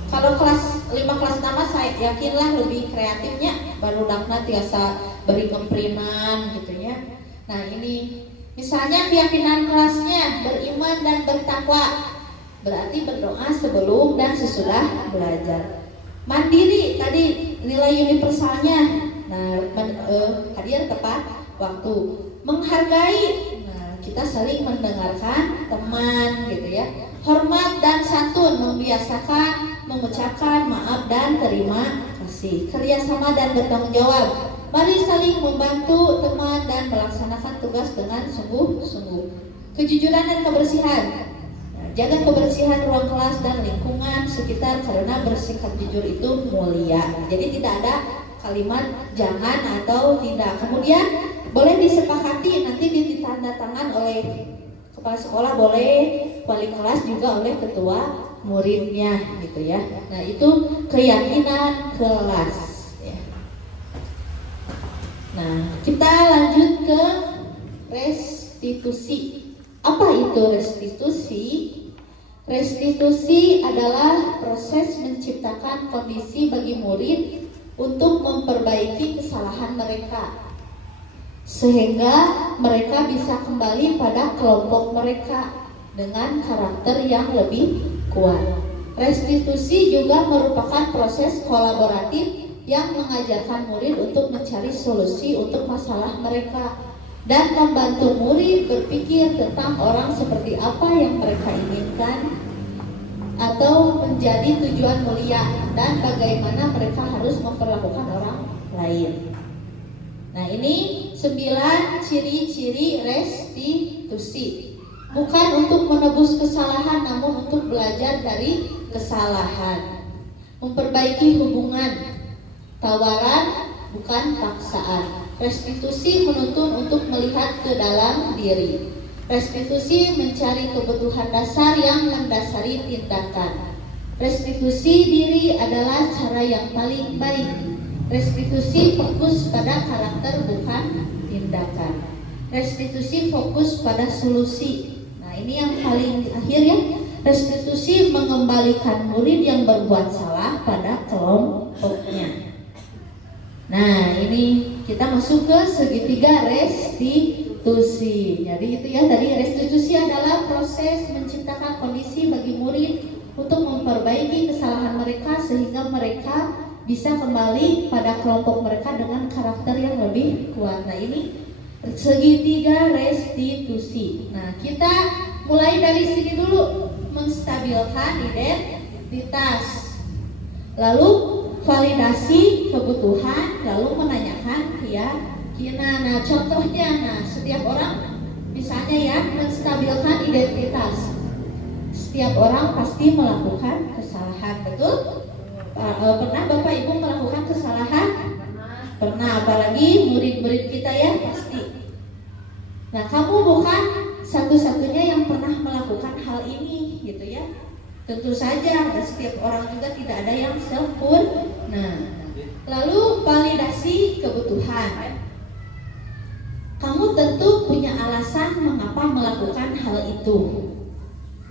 Kalau kelas 5 kelas 6 saya yakinlah lebih kreatifnya, baru dakna tiasa beri kempriman gitu ya. Nah ini misalnya keyakinan kelasnya beriman dan bertakwa, berarti berdoa sebelum dan sesudah belajar. Mandiri tadi nilai universalnya, nah hadir tepat waktu, menghargai, nah kita saling mendengarkan teman gitu ya. Hormat dan santun, membiasakan mengucapkan maaf dan terima kasih. Kerjasama dan bertanggung jawab, Mari saling membantu teman dan melaksanakan tugas dengan sungguh-sungguh. Kejujuran dan kebersihan. Jaga kebersihan ruang kelas dan lingkungan sekitar karena bersikap jujur itu mulia. Jadi tidak ada kalimat jangan atau tidak. Kemudian boleh disepakati nanti ditandatangan oleh kepala sekolah, boleh wali kelas juga oleh ketua muridnya gitu ya. Nah itu keyakinan kelas ya. Nah kita lanjut ke restitusi. Apa itu restitusi? Restitusi adalah proses menciptakan kondisi bagi murid untuk memperbaiki kesalahan mereka sehingga mereka bisa kembali pada kelompok mereka dengan karakter yang lebih kuat. Restitusi juga merupakan proses kolaboratif yang mengajarkan murid untuk mencari solusi untuk masalah mereka dan membantu murid berpikir tentang orang seperti apa yang mereka inginkan atau menjadi tujuan mulia dan bagaimana mereka harus memperlakukan orang lain. Nah ini 9 ciri-ciri restitusi. Bukan untuk menebus kesalahan namun untuk belajar dari kesalahan. Memperbaiki hubungan, tawaran bukan paksaan. Restitusi menuntun untuk melihat ke dalam diri. Restitusi mencari kebutuhan dasar yang mendasari tindakan. Restitusi diri adalah cara yang paling baik. Restitusi fokus pada karakter bukan tindakan. Restitusi fokus pada solusi. Nah ini yang paling akhir ya. Restitusi mengembalikan murid yang berbuat salah pada kelompoknya. Nah ini kita masuk ke segitiga restitusi. Jadi itu ya, tadi restitusi adalah proses menciptakan kondisi bagi murid untuk memperbaiki kesalahan mereka sehingga mereka bisa kembali pada kelompok mereka dengan karakter yang lebih kuat. Nah ini segitiga restitusi. Nah kita mulai dari sini dulu, menstabilkan identitas, lalu validasi kebutuhan, lalu menanyakan keyakinan. Nah contohnya, nah setiap orang misalnya ya menstabilkan identitas. Setiap orang pasti melakukan kesalahan, betul? Pernah Bapak Ibu melakukan kesalahan? Pernah, apalagi murid-murid kita ya pasti. Nah kamu bukan satu-satunya yang pernah melakukan hal ini gitu ya. Tentu saja setiap orang juga tidak ada yang sempurna. Lalu validasi kebutuhan. Kamu tentu punya alasan mengapa melakukan hal itu.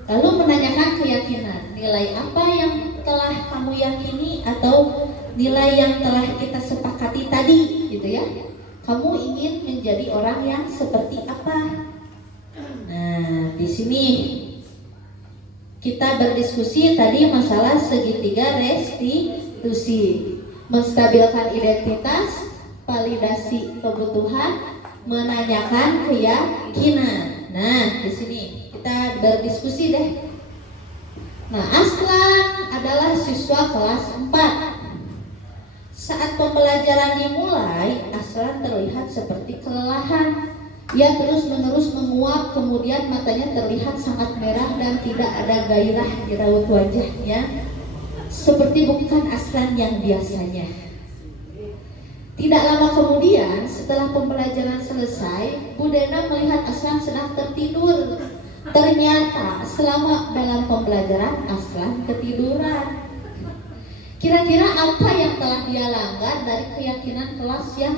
Lalu menanyakan keyakinan, nilai apa yang telah kamu yakini atau nilai yang telah kita sepakati tadi gitu ya. Kamu ingin menjadi orang yang seperti apa? Nah, di sini kita berdiskusi tadi masalah segitiga restitusi. Menstabilkan identitas, validasi kebutuhan, menanyakan keyakinan. Nah, di sini kita berdiskusi deh. Nah, Aslan adalah siswa kelas 4. Saat pembelajaran dimulai, Aslan terlihat seperti kelelahan. Ia terus-menerus menguap, kemudian matanya terlihat sangat merah dan tidak ada gairah di raut wajahnya, seperti bukan Aslan yang biasanya. Tidak lama kemudian, setelah pembelajaran selesai, Bu Dena melihat Aslan sedang tertidur. Ternyata selama dalam pembelajaran Aslan ketiduran. Kira-kira apa yang telah dia langgar dari keyakinan kelas yang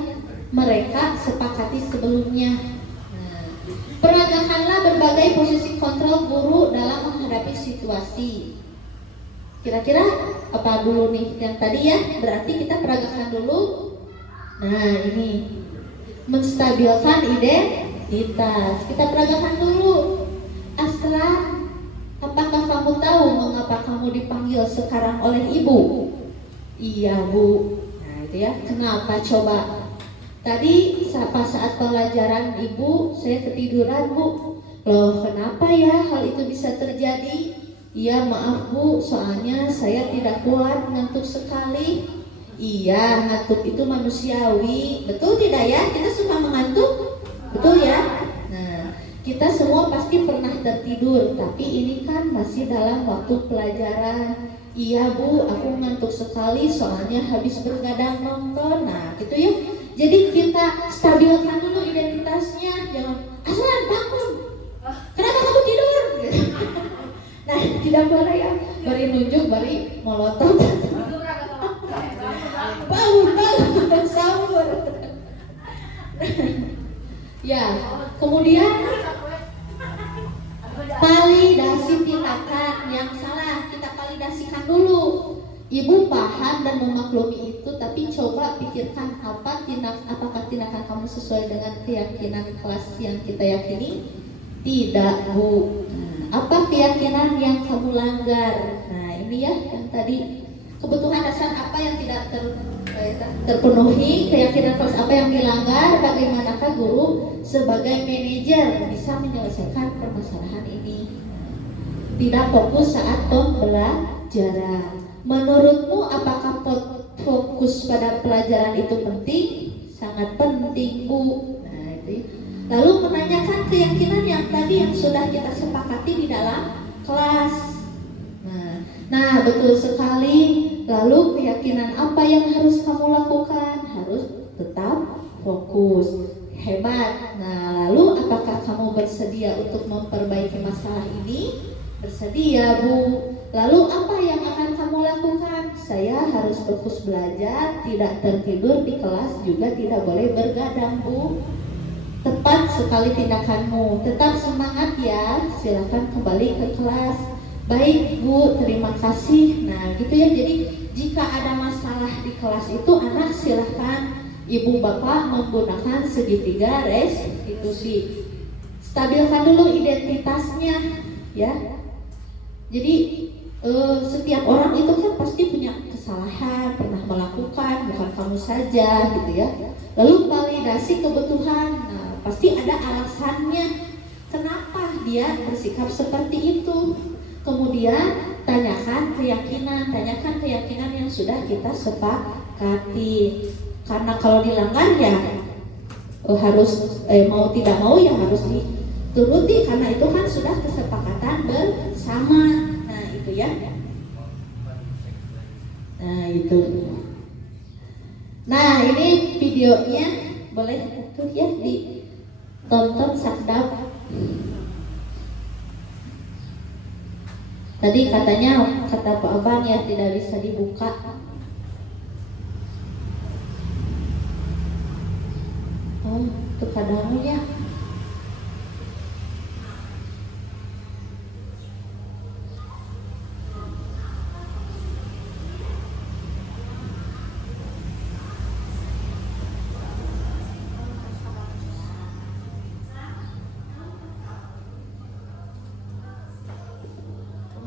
mereka sepakati sebelumnya? Peragakanlah berbagai posisi kontrol guru dalam menghadapi situasi. Kira-kira apa dulu nih yang tadi ya? Berarti kita peragakan dulu. Nah ini menstabilkan identitas. Kita peragakan dulu. Aslan, apakah kamu tahu mengapa kamu dipanggil sekarang oleh ibu? Iya bu. Nah itu ya, kenapa coba? Tadi saat pelajaran ibu saya ketiduran bu. Loh kenapa ya hal itu bisa terjadi? Iya maaf bu, soalnya saya tidak kuat, ngantuk sekali. Iya, ngantuk itu manusiawi. Betul tidak ya? Kita suka mengantuk? Betul ya? Nah, kita semua pasti pernah tertidur, tapi ini kan masih dalam waktu pelajaran. Iya Bu, aku ngantuk sekali soalnya habis bergadang nonton. Nah, gitu ya. Jadi kita stabilkan dulu identitasnya. Jangan, Aslan bangun. Kenapa kamu tidur? Nah, tidak boleh ya. Bari nunjuk, bari molotot. Bangun, sahur. Ya, kemudian validasi tindakan yang salah kita validasikan dulu. Ibu paham dan memaklumi itu, tapi coba pikirkan apakah tindakan kamu sesuai dengan keyakinan kelas yang kita yakini? Tidak Bu. Apa keyakinan yang kamu langgar? Nah ini ya yang tadi, kebutuhan dasar apa yang tidak terpenuhi, keyakinan kelas apa yang dilanggar, bagaimanakah guru sebagai manajer bisa menyelesaikan permasalahan ini? Tidak fokus saat pembelajaran. Menurutmu apakah fokus pada pelajaran itu penting? Sangat penting Bu. Nah itu. Lalu menanyakan keyakinan yang tadi yang sudah kita sepakati di dalam kelas. Nah betul sekali. Lalu keyakinan apa yang harus kamu lakukan? Harus tetap fokus. Hebat. Nah lalu apakah kamu bersedia untuk memperbaiki masalah ini? Bersedia Bu. Lalu apa yang akan kamu lakukan? Saya harus fokus belajar, tidak tertidur di kelas, juga tidak boleh bergadang Bu. Tepat sekali tindakanmu. Tetap semangat ya. Silakan kembali ke kelas. Baik Bu, terima kasih. Nah gitu ya. Jadi jika ada masalah di kelas itu, anak silakan ibu bapak menggunakan segitiga restitusi. Stabilkan dulu identitasnya ya. Jadi setiap orang itu kan pasti punya kesalahan, pernah melakukan, bukan kamu saja gitu ya. Lalu validasi kebutuhan. Nah, pasti ada alasannya kenapa dia bersikap seperti itu. Kemudian tanyakan keyakinan yang sudah kita sepakati. Karena kalau dilanggar ya harus mau tidak mau ya harus dituruti, karena itu kan sudah kesepakatan bersama. Nah itu ya. Nah itu. Nah ini videonya boleh tuh ya ditonton sakdap. Tadi katanya kata Pak Abang ya tidak bisa dibuka. Oh, itu kadangnya.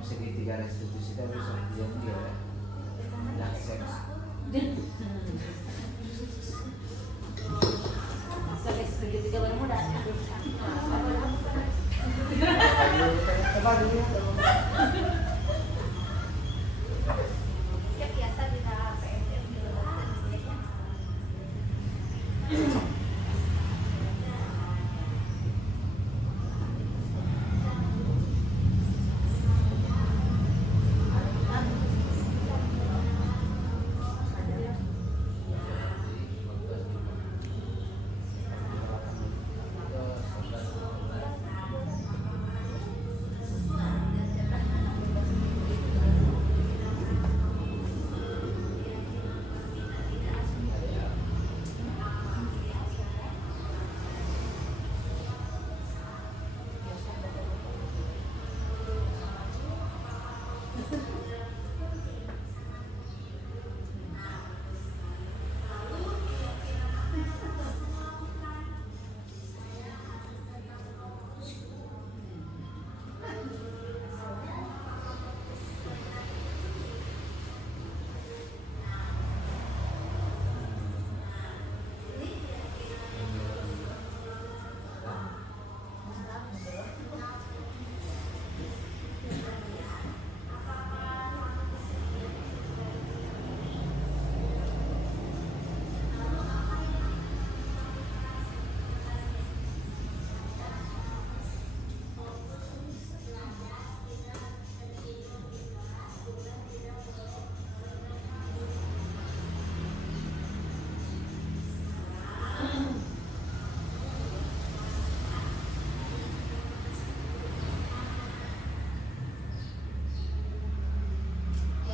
Segitiga restitusi tadi yang dia dah seks. Segitiga bermuda.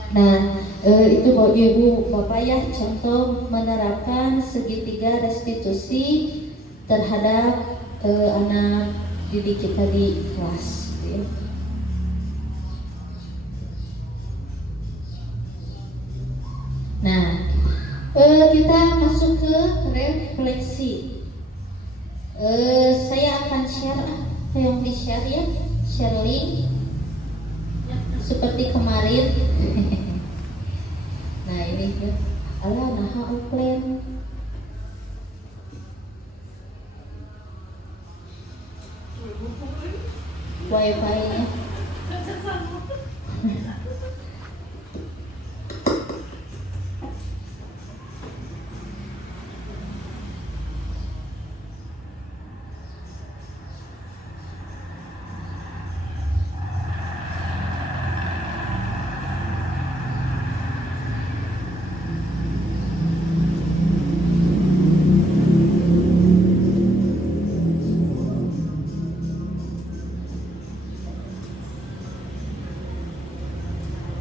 Nah, itu Bapak Ibu Bapak ya, contoh menerapkan segitiga restitusi terhadap anak didik kita di kelas. Ya. Nah, kita masuk ke refleksi. Saya akan share, yang di share ya, share link seperti kemarin. Nah ini ya, ala naha offline. Wifi-nya.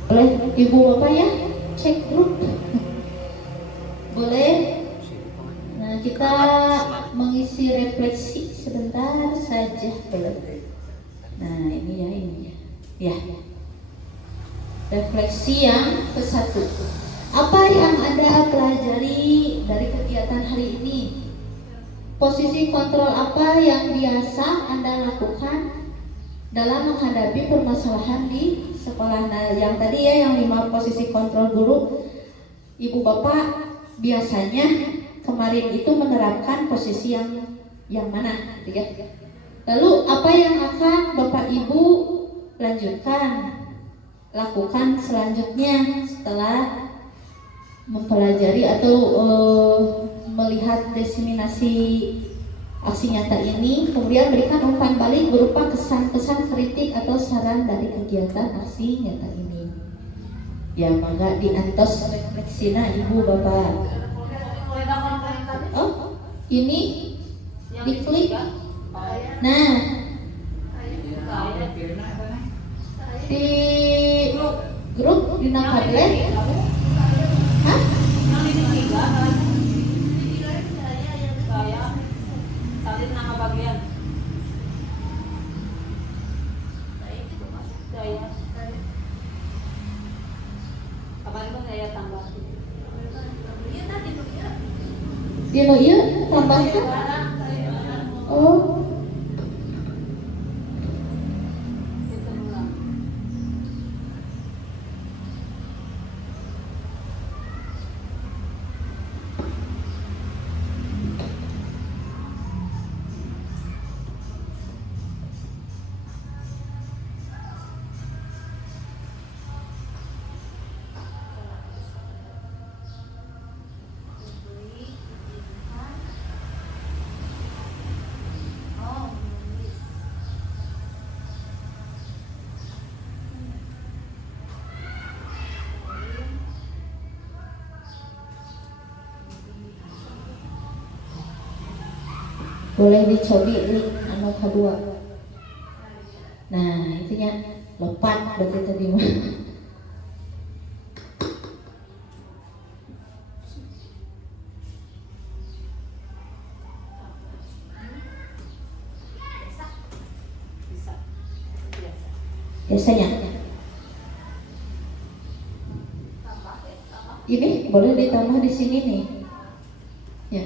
Boleh Ibu Bapak ya, cek grup. Boleh. Nah, kita mengisi refleksi sebentar saja. Boleh. Nah, ini ya. Ya. Refleksi yang ke-1. Apa yang Anda pelajari dari kegiatan hari ini? Posisi kontrol apa yang biasa Anda lakukan dalam menghadapi permasalahan di sekolah? Nah, yang tadi ya, yang 5 posisi kontrol guru, Ibu Bapak biasanya kemarin itu menerapkan posisi yang mana, gitu ya. Lalu apa yang akan Bapak Ibu lakukan selanjutnya setelah mempelajari atau melihat diseminasi aksi nyata ini, kemudian berikan umpan balik berupa kesan-kesan kritik atau saran dari kegiatan aksi nyata ini. Ya, mangga diantos refleksina Ibu Bapak. Oh, ini diklik. Nah, di grup di Padlet. Hah? Salin nama bagian. Kapan itu saya tambah? Dino ieu tambahkan. Oh, Itu ulang. boleh dicobi link anu kedua. Nah, itunya lopat berarti tadi mah. Bisa. Biasa. Biasanya. Ini boleh ditambah di sini nih. Ya.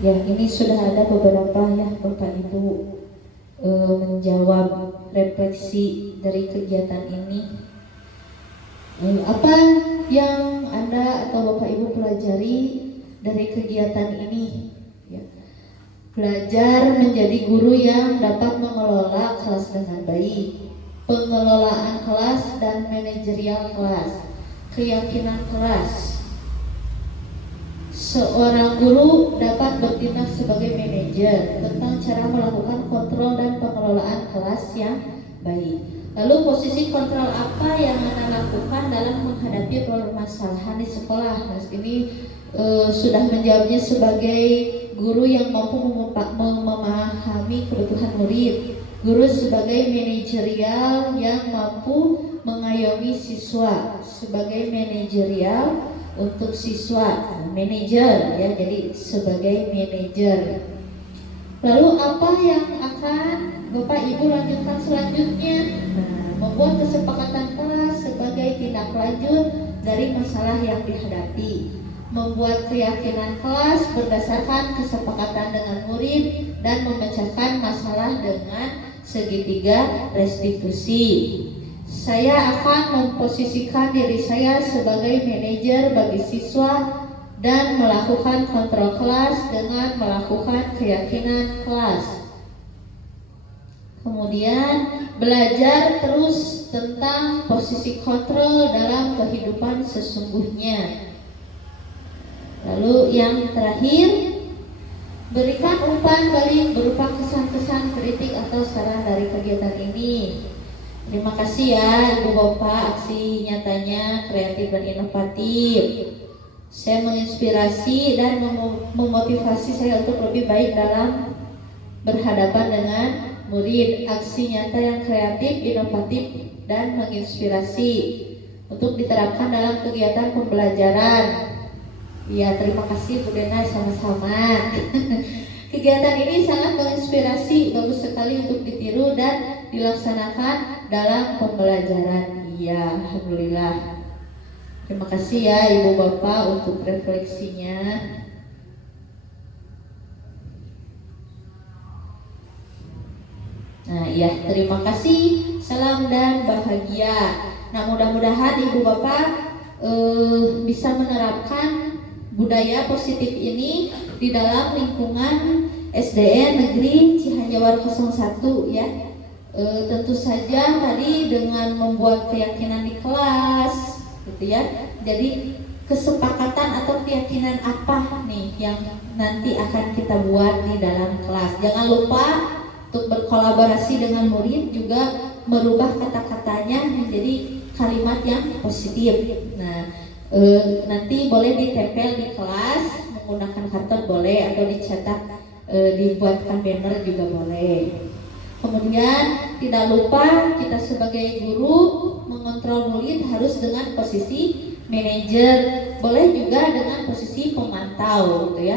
Ya, ini sudah ada beberapa ya Bapak Ibu menjawab refleksi dari kegiatan ini. Apa yang Anda atau Bapak Ibu pelajari dari kegiatan ini? Ya. Belajar menjadi guru yang dapat mengelola kelas dengan baik, pengelolaan kelas dan manajerial kelas, keyakinan kelas. Seorang guru dapat bertindak sebagai manajer tentang cara melakukan kontrol dan pengelolaan kelas yang baik. Lalu posisi kontrol apa yang Anda lakukan dalam menghadapi permasalahan di sekolah? Nah, ini sudah menjawabnya sebagai guru yang mampu memahami kebutuhan murid, guru sebagai manajerial yang mampu mengayomi siswa, sebagai manajerial untuk siswa, manajer ya, jadi sebagai manajer. Lalu apa yang akan Bapak Ibu lanjutkan selanjutnya? Membuat kesepakatan kelas sebagai tindak lanjut dari masalah yang dihadapi, membuat keyakinan kelas berdasarkan kesepakatan dengan murid dan memecahkan masalah dengan segitiga restitusi. Saya akan memposisikan diri saya sebagai manajer bagi siswa dan melakukan kontrol kelas dengan melakukan keyakinan kelas. Kemudian belajar terus tentang posisi kontrol dalam kehidupan sesungguhnya. Lalu yang terakhir, berikan umpan balik berupa kesan-kesan kritik atau saran dari kegiatan ini. Terima kasih ya Ibu Bapak, aksi nyatanya kreatif dan inovatif. Saya menginspirasi dan memotivasi saya untuk lebih baik dalam berhadapan dengan murid. Aksi nyata yang kreatif, inovatif, dan menginspirasi untuk diterapkan dalam kegiatan pembelajaran. Ya, terima kasih Bu Dena, sama-sama. Kegiatan ini sangat menginspirasi, bagus sekali untuk ditiru dan dilaksanakan dalam pembelajaran. Iya, alhamdulillah. Terima kasih ya Ibu Bapak untuk refleksinya. Nah, ya, terima kasih. Salam dan bahagia. Nah, mudah-mudahan Ibu Bapak bisa menerapkan budaya positif ini di dalam lingkungan SDN Negeri Cihanjawar 01 ya. Tentu saja tadi dengan membuat keyakinan di kelas gitu ya. Jadi kesepakatan atau keyakinan apa nih yang nanti akan kita buat di dalam kelas. Jangan lupa untuk berkolaborasi dengan murid, juga merubah kata-katanya menjadi kalimat yang positif. Nah, nanti boleh ditempel di kelas menggunakan karton boleh, atau dicetak dibuatkan banner juga boleh. Kemudian tidak lupa kita sebagai guru mengontrol murid harus dengan posisi manajer, boleh juga dengan posisi pemantau gitu ya.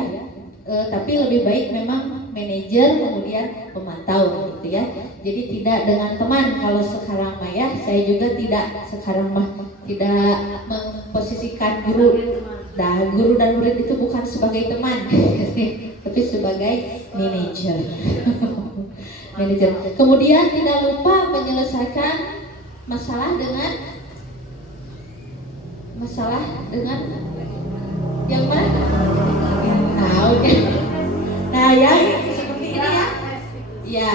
Tapi lebih baik memang manajer kemudian pemantau gitu ya. Jadi tidak dengan teman. Kalau sekarang mah ya, saya juga tidak sekarang mah tidak memposisikan guru dan murid itu bukan sebagai teman tapi sebagai manajer. Manajer. Kemudian tidak lupa menyelesaikan masalah dengan yang mana? Nah, ya seperti ini ya. Ya,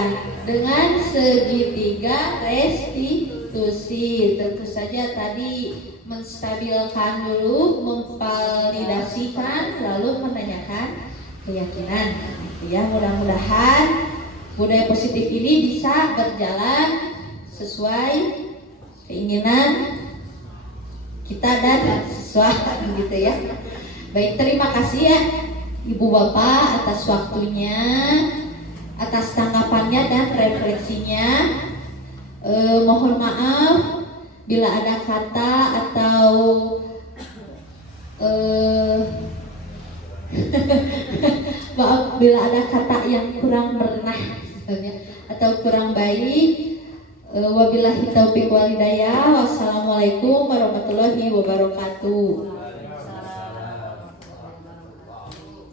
dengan segitiga restitusi. Tentu saja tadi menstabilkan dulu, memvalidasikan, lalu menanyakan keyakinan. Ya, mudah-mudahan budaya positif ini bisa berjalan sesuai keinginan kita dan siswa gitu ya. Baik, terima kasih ya Ibu Bapak atas waktunya, atas tanggapannya dan refleksinya. Mohon maaf bila ada kata atau maaf bila ada kata yang kurang berkenan atau kurang baik. Wabillahi taufiq wal hidayah. Wassalamualaikum warahmatullahi wabarakatuh.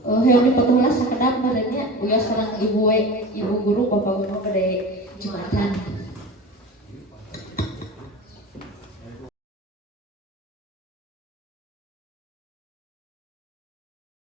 Hewan dipatulah sakedap badannya uya sareng ibu guru bapak guru pada Jumatan.